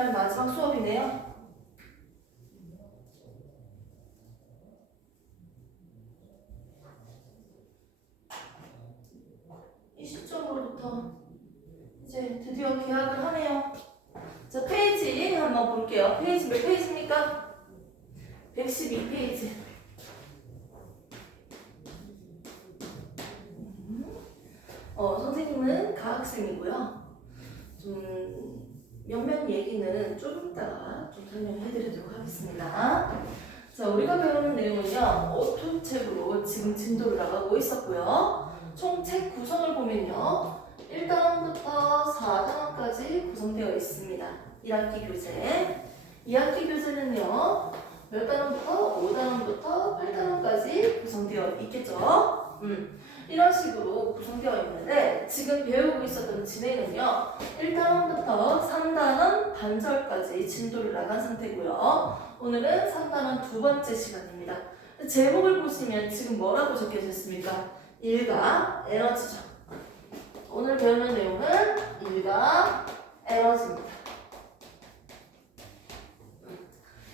날 마지막 수업이네요. 이 시점으로부터 이제 드디어 계약을 하네요. 자, 페이지 한번 볼게요. 페이지 몇 페이지입니까? 112페이지. 선생님은 가학생이고요. 좀 몇몇 얘기는 좀 이따가 좀 설명해 드리도록 하겠습니다. 자, 우리가 배우는 내용은요, 오토책으로 지금 진도를 나가고 있었고요. 총 책 구성을 보면요, 1단원부터 4단원까지 구성되어 있습니다. 1학기 교재. 2학기 교재는요, 몇 단원부터 5단원부터 8단원까지 구성되어 있겠죠. 이런 식으로 구성되어 있는데 지금 배우고 있었던 진행은요 1단원부터 3단원 반절까지 진도를 나간 상태고요. 오늘은 3단원 두 번째 시간입니다. 제목을 보시면 지금 뭐라고 적혀져 있습니까? 일과 에너지죠. 오늘 배우는 내용은 일과 에너지입니다.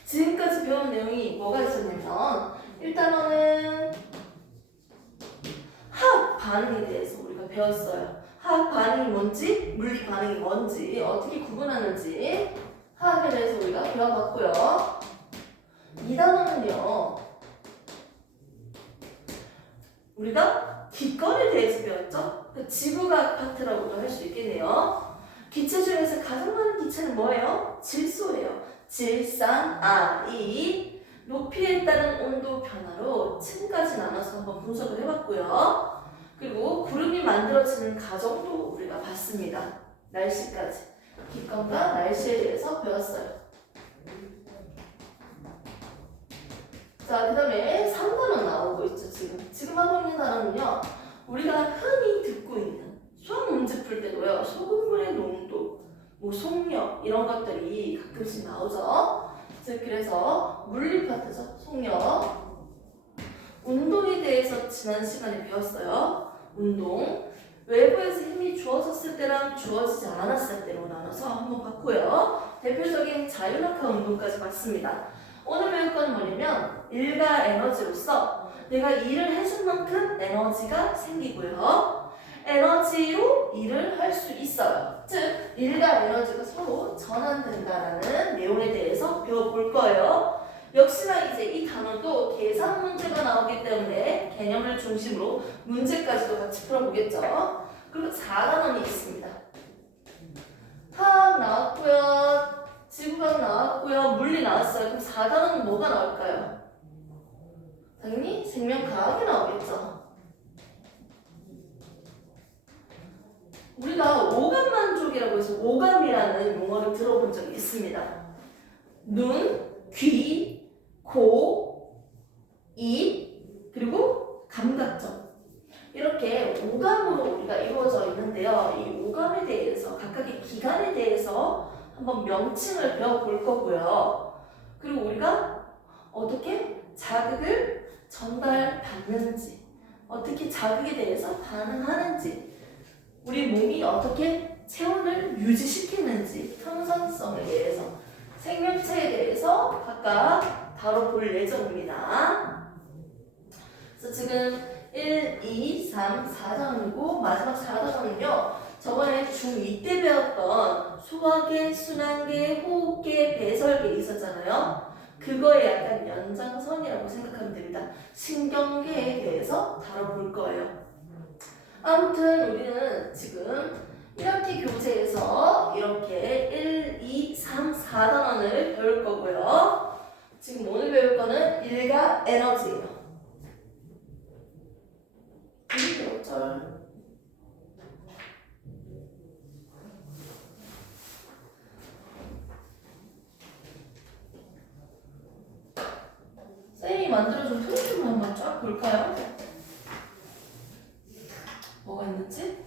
지금까지 배운 내용이 뭐가 있었냐면 1단원은 화학 반응에 대해서 우리가 배웠어요. 화학 반응이 뭔지, 물리 반응이 뭔지, 어떻게 구분하는지 화학에 대해서 우리가 배워봤고요. 2단원은요, 우리가 기권에 대해서 배웠죠. 그 지구과학 파트라고도 할 수 있겠네요. 기체 중에서 가장 많은 기체는 뭐예요? 질소예요. 질산, 이 높이에 따른 온도 변화로 층까지 나눠서 한번 분석을 해봤고요. 그리고 구름이 만들어지는 과정도 우리가 봤습니다. 날씨까지. 기권과 날씨에 대해서 배웠어요. 자, 그 다음에 3단원 나오고 있죠, 지금. 지금 하고 있는 단원은요, 우리가 흔히 듣고 있는 수학 문제 풀 때도요, 소금물의 농도, 속력, 이런 것들이 가끔씩 나오죠. 그래서 물리 파트죠. 속력. 운동에 대해서 지난 시간에 배웠어요. 운동. 외부에서 힘이 주어졌을 때랑 주어지지 않았을 때로 나눠서 한번 봤고요. 대표적인 자율학화 운동까지 봤습니다. 오늘 배울 건 뭐냐면 일과 에너지로서 내가 일을 해준 만큼 에너지가 생기고요. 에너지로 일을 할 수 있어요. 즉, 일과 에너지가 서로 전환된다는 내용에 대해서 배워볼 거예요. 역시나 이제 이 단어도 계산 문제가 나오기 때문에 개념을 중심으로 문제까지도 같이 풀어보겠죠. 그리고 4단원이 있습니다. 화학 나왔고요. 지구과학 나왔고요. 물리 나왔어요. 그럼 4단원은 뭐가 나올까요? 당연히 생명과학이 나오겠죠. 우리가 오감만족이라고 해서 오감이라는 용어를 들어본 적이 있습니다. 눈, 귀, 코, 입, 그리고 감각적. 이렇게 오감으로 우리가 이루어져 있는데요. 이 오감에 대해서, 각각의 기관에 대해서 한번 명칭을 배워볼 거고요. 그리고 우리가 어떻게 자극을 전달받는지, 어떻게 자극에 대해서 반응하는지, 우리 몸이 어떻게 체온을 유지시키는지, 평선성에 대해서, 생명체에 대해서 각각 다뤄볼 예정입니다. 그래서 지금 1, 2, 3, 4단원이고 마지막 4단원은요. 저번에 중2 때 배웠던 소화계, 순환계, 호흡계, 배설계 있었잖아요. 그거의 약간 연장선이라고 생각하면 됩니다. 신경계에 대해서 다뤄볼 거예요. 아무튼 우리는 지금 1학기 교재에서 이렇게 1, 2, 3, 4단원을 배울 거고요. 지금 오늘 배울 거는 일과 에너지예요. 이게 몇 절? 쌤이 만들어준 프린트만 한번 쫙 볼까요? 뭐가 있는지?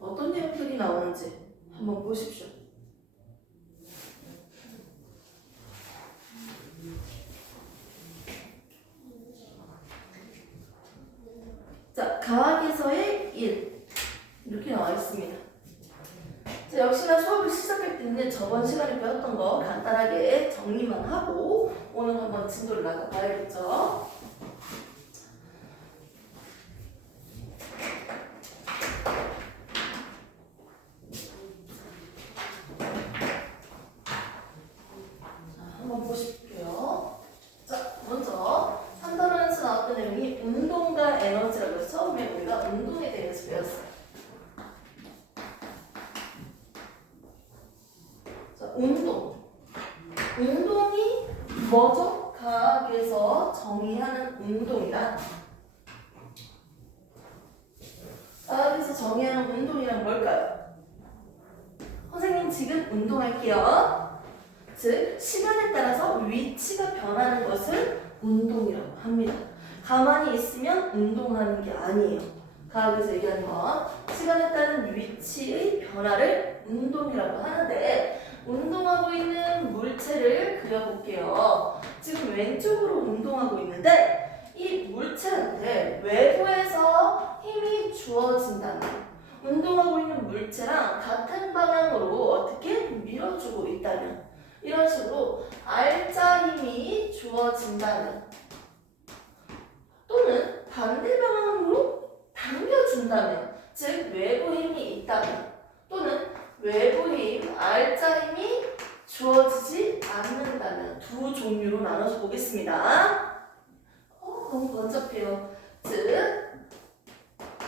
어떤 내용들이 나오는지 한번 보십시오. 자, 과학에서의 일 이렇게 나와 있습니다. 자, 자, 역시나 수업을 시작할 때는 저번 시간에 배웠던 거 간단하게 정리만 하고 오늘 한번 진도를 나가봐야겠죠. 한번 보실게요. 자, 먼저 3단원에서 나왔던 내용이 운동과 에너지라고 해서 처음에 우리가 운동에 대해서 배웠어요. 자, 운동이 뭐죠? 과학에서 정의하는 운동이란 과학에서 정의하는 운동이란 뭘까요? 선생님 지금 운동할게요. 즉 시간에 따라서 위치가 변하는 것을 운동이라고 합니다. 가만히 있으면 운동하는 게 아니에요. 과학에서 얘기하는 건 시간에 따른 위치의 변화를 운동이라고 하는데 운동하고 있는 물체를 그려볼게요. 지금 왼쪽으로 운동하고 있는데 이 물체한테 외부에서 힘이 주어진다면 운동하고 있는 물체랑 같은 방향으로 어떻게 밀어주고 있다면 이런 식으로 R자 힘이 주어진다면 또는 반대 방향으로 당겨준다면 즉 외부 힘이 있다면 또는 외부 힘 R자 힘이 주어지지 않는다면 두 종류로 나눠서 보겠습니다. 너무 번잡해요. 즉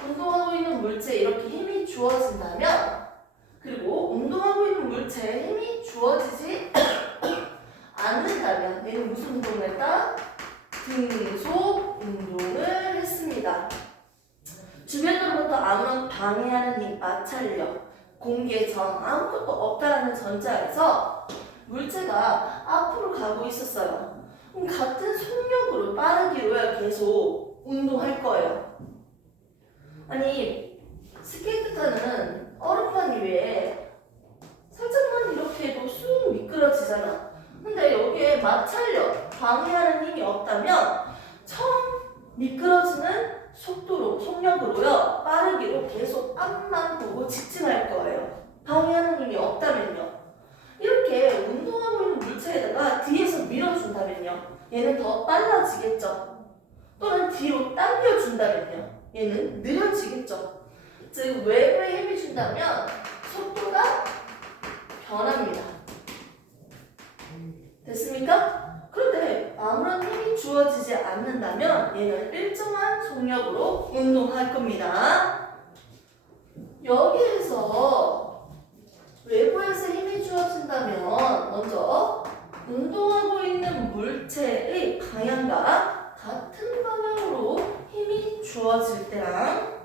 운동하고 있는 물체에 이렇게 힘이 주어진다면 그리고 운동하고 있는 물체에 힘이 주어지지 않는다면 얘는 무슨 운동을 했다? 등속 운동을 했습니다. 주변으로부터 아무런 방해하는 힘, 마찰력, 공기의 저항 아무것도 없다라는 전제하에서 물체가 앞으로 가고 있었어요. 그럼 같은 속력으로 빠르기로 계속 운동할 거예요. 아니 스케이트 타는 얼음판 위에 살짝만 이렇게 해도 쑥 미끄러지잖아. 근데 여기에 마찰력, 방해하는 힘이 없다면 처음 미끄러지는 속도로, 속력으로요 빠르기로 계속 앞만 보고 직진할 거예요. 방해하는 힘이 없다면요. 이렇게 운동하고 있는 물체에다가 뒤에서 밀어준다면요 얘는 더 빨라지겠죠. 또는 뒤로 당겨준다면요 얘는 느려지겠죠. 즉 외부에 힘이 준다면 속도가 변합니다. 됐습니까? 그런데 아무런 힘이 주어지지 않는다면 얘는 일정한 속력으로 운동할 겁니다. 여기에서 외부에서 힘이 주어진다면 먼저 운동하고 있는 물체의 방향과 같은 방향으로 힘이 주어질 때랑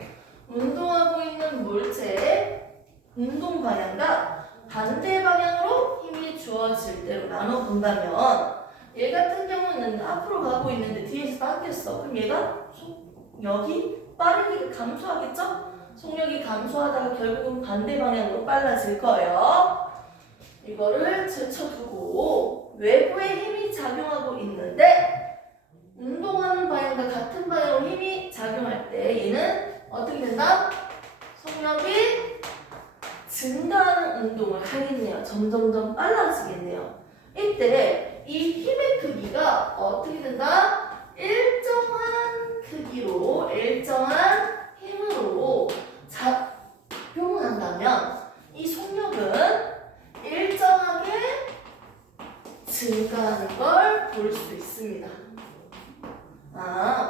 운동하고 있는 물체의 운동 방향과 반대 방향으로 힘이 주어질 때로 나눠 본다면 얘 같은 경우는 앞으로 가고 있는데 뒤에서 당겼어. 그럼 얘가 속력이 빠르게 감소하겠죠? 속력이 감소하다가 결국은 반대 방향으로 빨라질 거예요. 이거를 제쳐두고 외부에 힘이 작용하고 있는데 운동하는 방향과 같은 방향으로 힘이 작용할 때 얘는 어떻게 된다? 속력이 증가하는 운동을 하겠네요. 점점점 빨라지겠네요. 이때 이 힘의 크기가 어떻게 된다? 일정한 크기로 일정한 힘으로 작용한다면 이 속력은 일정하게 증가하는 걸 볼 수 있습니다.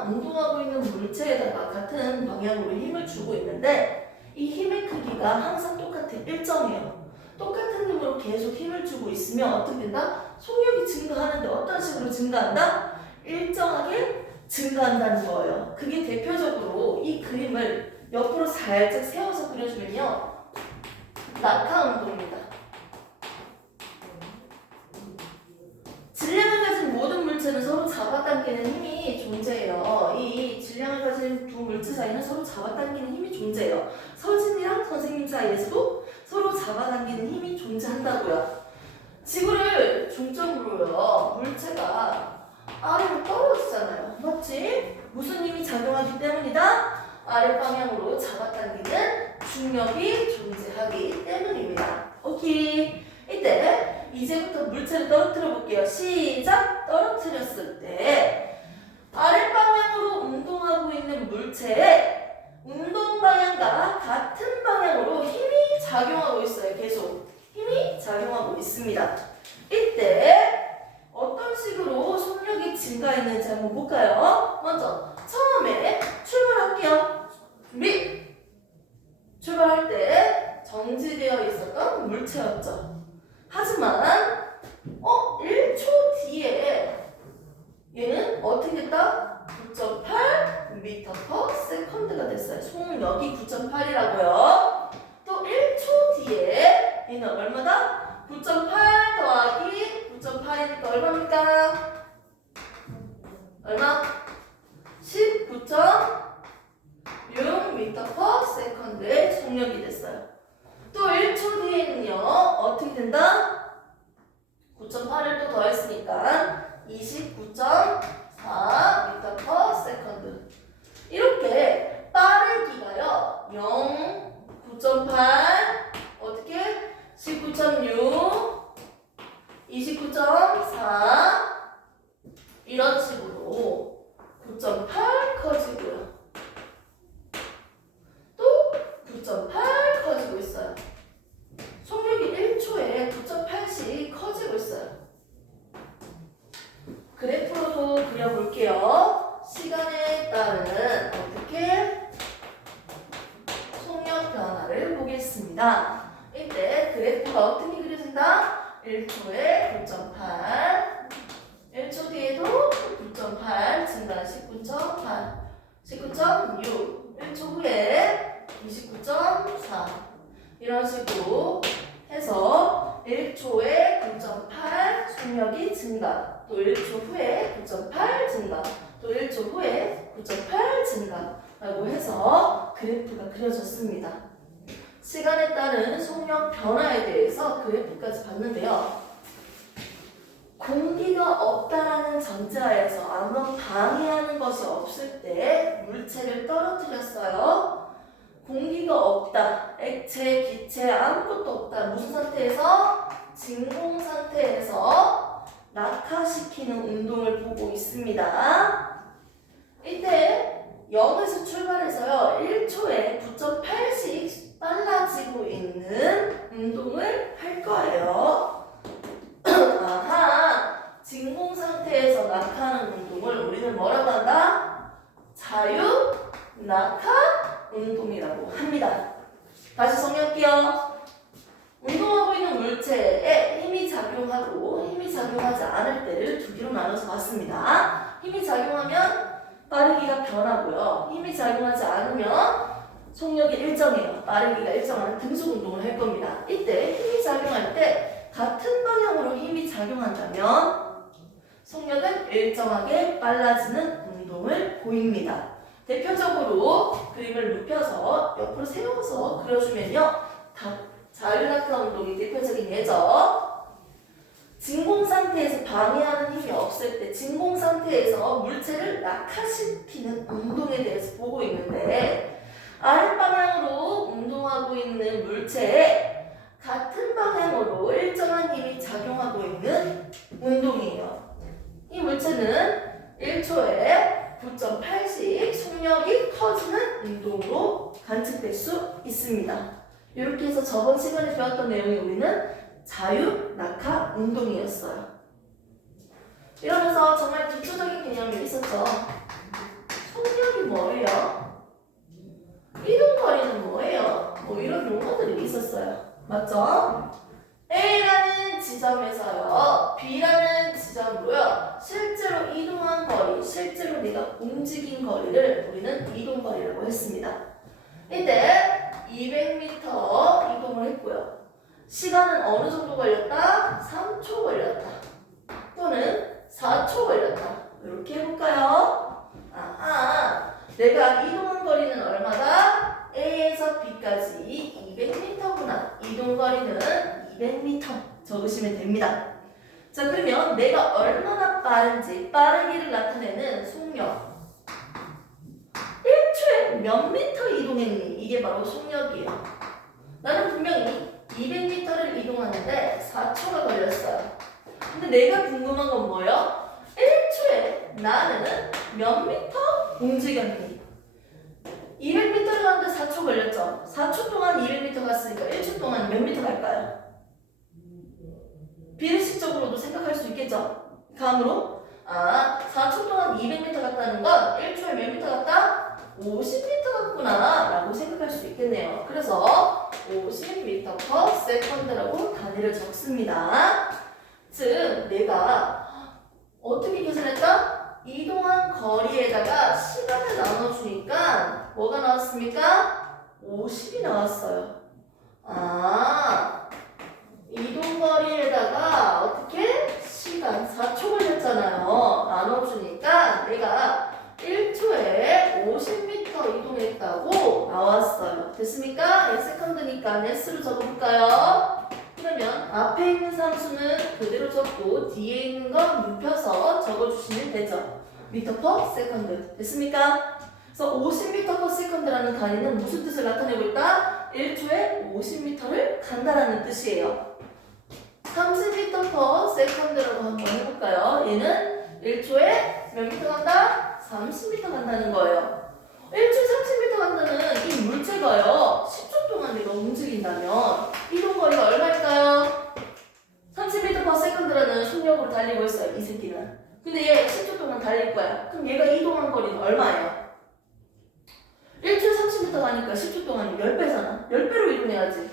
운동하고 있는 물체에다가 같은 방향으로 힘을 주고 있는데 이 힘의 크기가 항상 똑같아요. 일정해요. 똑같은 힘으로 계속 힘을 주고 있으면 어떻게 된다? 속력이 증가하는데 어떤 식으로 증가한다? 일정하게 증가한다는 거예요. 그게 대표적으로 이 그림을 옆으로 살짝 세워서 그려주면요. 낙하 운동입니다. 질량을 가진 모든 물체는 서로 잡아당기는 힘이 존재해요. 이 질량을 가진 두 물체 사이는 서로 잡아당기는 힘이 존재해요. 서진이랑 선생님 사이에서도 서로 잡아당기는 힘이 존재한다고요. 지구를 중점으로요. 물체가 아래로 떨어지잖아요. 맞지? 무슨 힘이 작용하기 때문이다? 아래 방향으로 잡아당기는 중력이 존재하기 때문입니다. 오케이. 이때 이제부터 물체를 떨어뜨려 볼게요. 시작! 떨어뜨렸을 때 아랫방향으로 운동하고 있는 물체에 운동 방향과 같은 방향으로 힘이 작용하고 있어요. 계속 힘이 작용하고 있습니다. 이때 어떤 식으로 속력이 증가했는지 한번 볼까요? 먼저 처음에 출발할게요. 준비! 출발할 때 정지되어 있었던 물체였죠. 하지만 1초 뒤에 얘는 어떻게 됐다? 9.8m/s가 됐어요. 속력이 9.8이라고요. 또 1초 뒤에 얘는 얼마다? 9.8 더하기 9.8이니까 얼마입니까? 얼마? 19.6m/s의 속력이 됐어요. 또 1초 뒤에는요 어떻게 된다? 9.8을 또 더했으니까 29.4m/s. 이렇게 빠르기가요 0, 9.8 어떻게? 19.6, 29.4 이런 식으로 9.8 커지고요. 또 9.8 커지고 있어요. 속력이 1초에 9.8씩 커지고 있어요. 그래프로도 그려볼게요. 시간에 따른 어떻게 속력 변화를 보겠습니다. 이때 그래프가 어떻게 그려진다? 1초에 9.8 1초 뒤에도 9.8 증가 19.8 19.6 1초 후에 29.4 이런 식으로 해서 1초에 9.8 속력이 증가 또 1초 후에 9.8 증가 또 1초 후에 9.8 증가 라고 해서 그래프가 그려졌습니다. 시간에 따른 속력 변화에 대해서 그래프까지 봤는데요. 공기가 없다라는 전제하에서 아무런 방해하는 것이 없을 때 물체를 떨어뜨렸어요. 공기가 없다. 액체, 기체 아무것도 없다. 무슨 상태에서? 진공 상태에서 낙하시키는 운동을 보고 있습니다. 이때 0에서 출발해서요. 1초에 9.8씩 빨라지고 있는 운동을 할 거예요. 아하, 진공 상태에서 낙하하는 운동을 우리는 뭐라고 한다? 자유 낙하 운동이라고 합니다. 다시 정리할게요. 운동하고 있는 물체에 힘이 작용하고 힘이 작용하지 않을 때를 두 개로 나눠서 봤습니다. 힘이 작용하면 빠르기가 변하고요. 힘이 작용하지 않으면 속력이 일정해요. 빠르기가 일정한 등속 운동을 할 겁니다. 이때 힘이 작용할 때 같은 방향으로 힘이 작용한다면 속력은 일정하게 빨라지는 운동을 보입니다. 대표적으로 그림을 눕혀서 옆으로 세워서 그려주면요. 자유낙하 운동이 대표적인 예죠. 진공 상태에서 방해하는 힘이 없을 때 진공 상태에서 물체를 낙하시키는 운동에 대해서 보고 있는데 아랫방향으로 운동하고 있는 물체에 같은 방향으로 일정한 힘이 작용하고 있는 운동이에요. 이 물체는 1초에 9.8씩 속력이 커지는 운동으로 관측될 수 있습니다. 이렇게 해서 저번 시간에 배웠던 내용이 우리는 자유 낙하 운동이었어요. 이러면서 정말 기초적인 개념이 있었죠. 속력이 뭐예요? 이동거리는 뭐예요? 뭐 이런 용어들이 있었어요. 맞죠? A라는 지점에서요, B라는 지점으로요, 실제로 이동한 거리, 실제로 내가 움직인 거리를 우리는 이동거리라고 했습니다. 이때 200m 이동을 했고요. 시간은 어느 정도 걸렸다? 3초 걸렸다. 또는 4초 걸렸다. 이렇게 해볼까요? 아하, 내가 이동한 거리는 얼마다? A에서 B까지 200m구나. 이동거리는 200m 적으시면 됩니다. 자, 그러면 내가 얼마나 빠른지 빠르기를 나타내는 속력. 1초에 몇 미터 이동했니? 이게 바로 속력이에요. 나는 분명히 200m를 이동하는데 4초가 걸렸어요. 근데 내가 궁금한 건 뭐예요? 1초에 나는 몇 미터 움직였니? 200m를 가는데 4초 걸렸죠? 4초 동안 200m 갔으니까 1초 동안 몇 미터 갈까요? 비례식적으로도 생각할 수 있겠죠? 감으로 4초 동안 200m 갔다는 건 1초에 몇 미터 갔다? 50m 갔구나 라고 생각할 수 있겠네요. 그래서 50m per second라고 단위를 적습니다. 즉 내가 어떻게 계산했다? 이동한 거리에다가 시간을 나눠주니까 뭐가 나왔습니까? 50이 나왔어요. 이동거리에다가 어떻게? 시간 4초 걸렸잖아요. 나눠주니까 내가 1초에 50m 이동했다고 나왔어요. 됐습니까? 세컨드니까 S로 적어볼까요? 그러면 앞에 있는 상수는 그대로 적고 뒤에 있는 건 눕혀서 적어주시면 되죠. 미터 퍼 세컨드. 됐습니까? 그래서 50m per second라는 단위는 무슨 뜻을 나타내고 있다? 1초에 50m를 간다라는 뜻이에요. 30m per second라고 한번 해볼까요? 얘는 1초에 몇 미터 간다? 30m 간다는 거예요. 1초에 30m 간다는 이 물체가요 10초 동안 내가 움직인다면 이동거리가 얼마일까요? 30m per second라는 속력으로 달리고 있어요. 이 새끼는. 근데 얘 10초 동안 달릴 거야. 그럼 얘가 이동한 거리는 얼마예요? 1초에 30m 가니까 10초 동안 10배잖아. 10배로 이동해야지.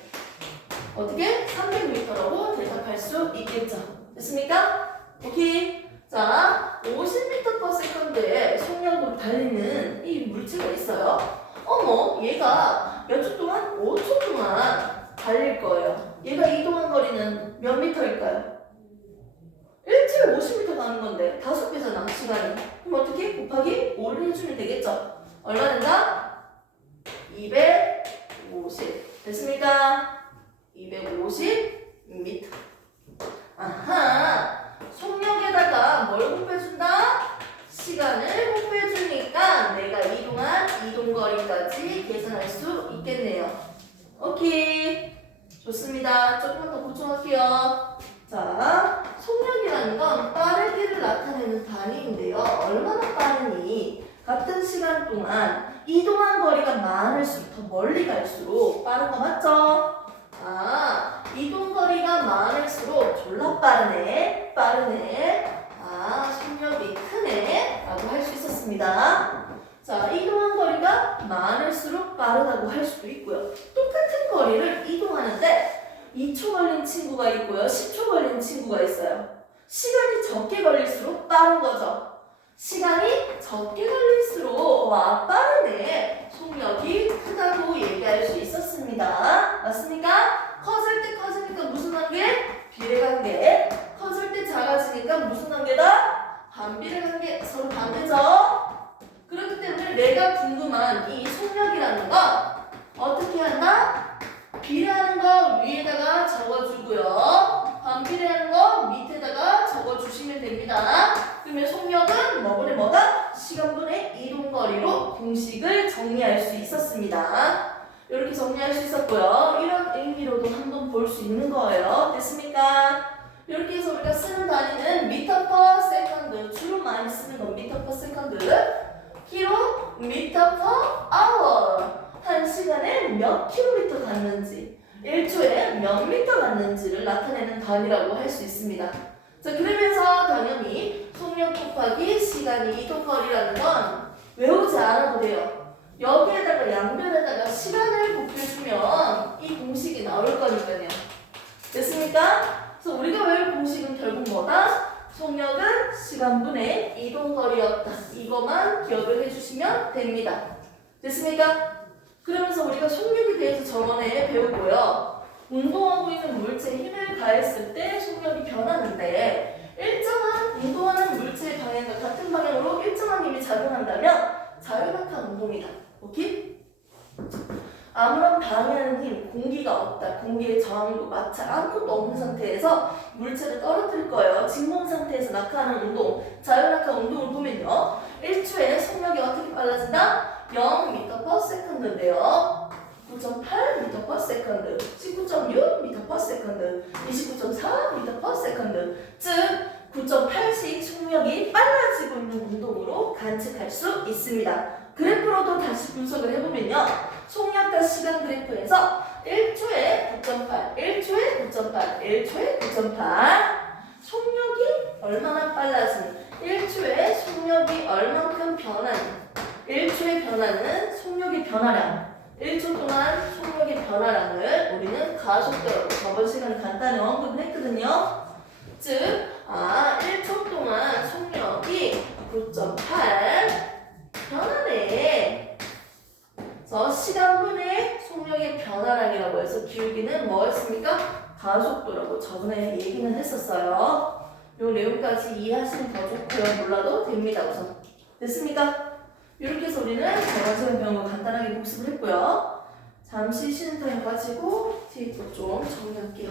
어떻게? 300m라고 대답할 수 있겠죠. 됐습니까? 오케이. 자, 50m per second에 속력으로 달리는 이 물체가 있어요. 어머, 얘가 몇 초 동안? 5초 동안 달릴 거예요. 얘가 이동한 거리는 몇 미터일까요? 1초에 50m 가는 건데 5배잖아, 시간이. 그럼 어떻게? 곱하기 5를 해주면 되겠죠. 얼마 된다? 250. 됐습니까? 250m. 아하. 속력에다가 뭘 곱해준다? 시간을 곱해주니까 내가 이동한 이동거리까지 계산할 수 있겠네요. 오케이. 좋습니다. 조금만 더 보충할게요. 자, 속력이라는 건 빠르기를 나타내는 단위인데요. 얼마나 빠르니? 같은 시간 동안 이동한 거리가 많을수록 더 멀리 갈수록 빠른 거 맞죠? 이동 거리가 많을수록 졸라 빠르네. 속력이 크네. 라고 할 수 있었습니다. 자, 이동한 거리가 많을수록 빠르다고 할 수도 있고요. 똑같은 거리를 이동하는데 2초 걸린 친구가 있고요. 10초 걸린 친구가 있어요. 시간이 적게 걸릴수록 빠른 거죠. 시간이 적게 걸릴수록 빠르네. 속력이 크다고 얘기할 수 있었습니다. 맞습니까? 커질 때 커지니까 무슨 관계? 비례 관계. 커질 때 작아지니까 무슨 관계다? 반비례 관계. 서로 반대죠? 그렇기 때문에 내가 궁금한 이 속력이라는 건 어떻게 한다? 비례하는 거 위에다가 적어주고요. 반비례하는 거 밑에다가 적어주시면 됩니다. 그러면 속력은 뭐분의 뭐다? 시간분의 이동거리로 공식을 정리할 수 있었습니다. 이렇게 정리할 수 있었고요. 이런 의미로도 한번 볼 수 있는 거예요. 됐습니까? 이렇게 해서 우리가 쓰는 단위는 미터 퍼 세컨드. 주로 많이 쓰는 건 미터 퍼 세컨드. 키로 미터 퍼 아워. 한 시간에 몇 킬로미터 갔는지, 1초에 몇 미터 갔는지를 나타내는 단위라고 할 수 있습니다. 자, 그러면서 당연히 속력 곱하기 시간이 이동거리라는 건 외우지 않아도 돼요. 여기에다가 양변에다가 시간을 곱해주면 이 공식이 나올 거니까요. 됐습니까? 그래서 우리가 외울 공식은 결국 뭐다? 속력은 시간분의 이동거리였다. 이것만 기억을 해주시면 됩니다. 됐습니까? 그러면서 우리가 속력에 대해서 저번에 배우고요. 운동하고 있는 물체에 힘을 가했을 때 속력이 변하는데 일정한 운동하는 물체의 방향과 같은 방향으로 일정한 힘이 작용한다면 자유낙하 운동이다. 오케이? 아무런 방해하는 힘, 공기가 없다. 공기의 저항도 마치 아무것도 없는 상태에서 물체를 떨어뜨릴 거예요. 진공 상태에서 낙하하는 운동, 자유낙하 운동을 보면요. 1초에 속력이 어떻게 빨라진다? 0m per second인데요. 9.8 m per second, 19.6 m per second, 29.4 m per second. 즉 9.8씩 속력이 빨라지고 있는 운동으로 관측할 수 있습니다. 그래프로도 다시 분석을 해보면요. 속력과 시간 그래프에서 1초에 9.8, 1초에 9.8, 1초에 9.8 속력이 얼마나 빨라지는 1초에 속력이 얼만큼 변하는 1초의 변화는 속력의 변화량 1초 동안 속력의 변화량을 우리는 가속도라고 저번 시간에 간단히 언급을 했거든요. 즉 1초 동안 속력이 9.8 변화네. 그래서 시간분의 속력의 변화량이라고 해서 기울기는 뭐였습니까? 가속도라고 저번에 얘기는 했었어요. 이 내용까지 이해하시면 더 좋고요. 몰라도 됩니다. 우선 됐습니까? 이렇게 해서 우리는 저번 시간에 배운 거 간단하게 복습을 했고요. 잠시 쉬는 타임 가지고 뒤에 거 좀 정리할게요.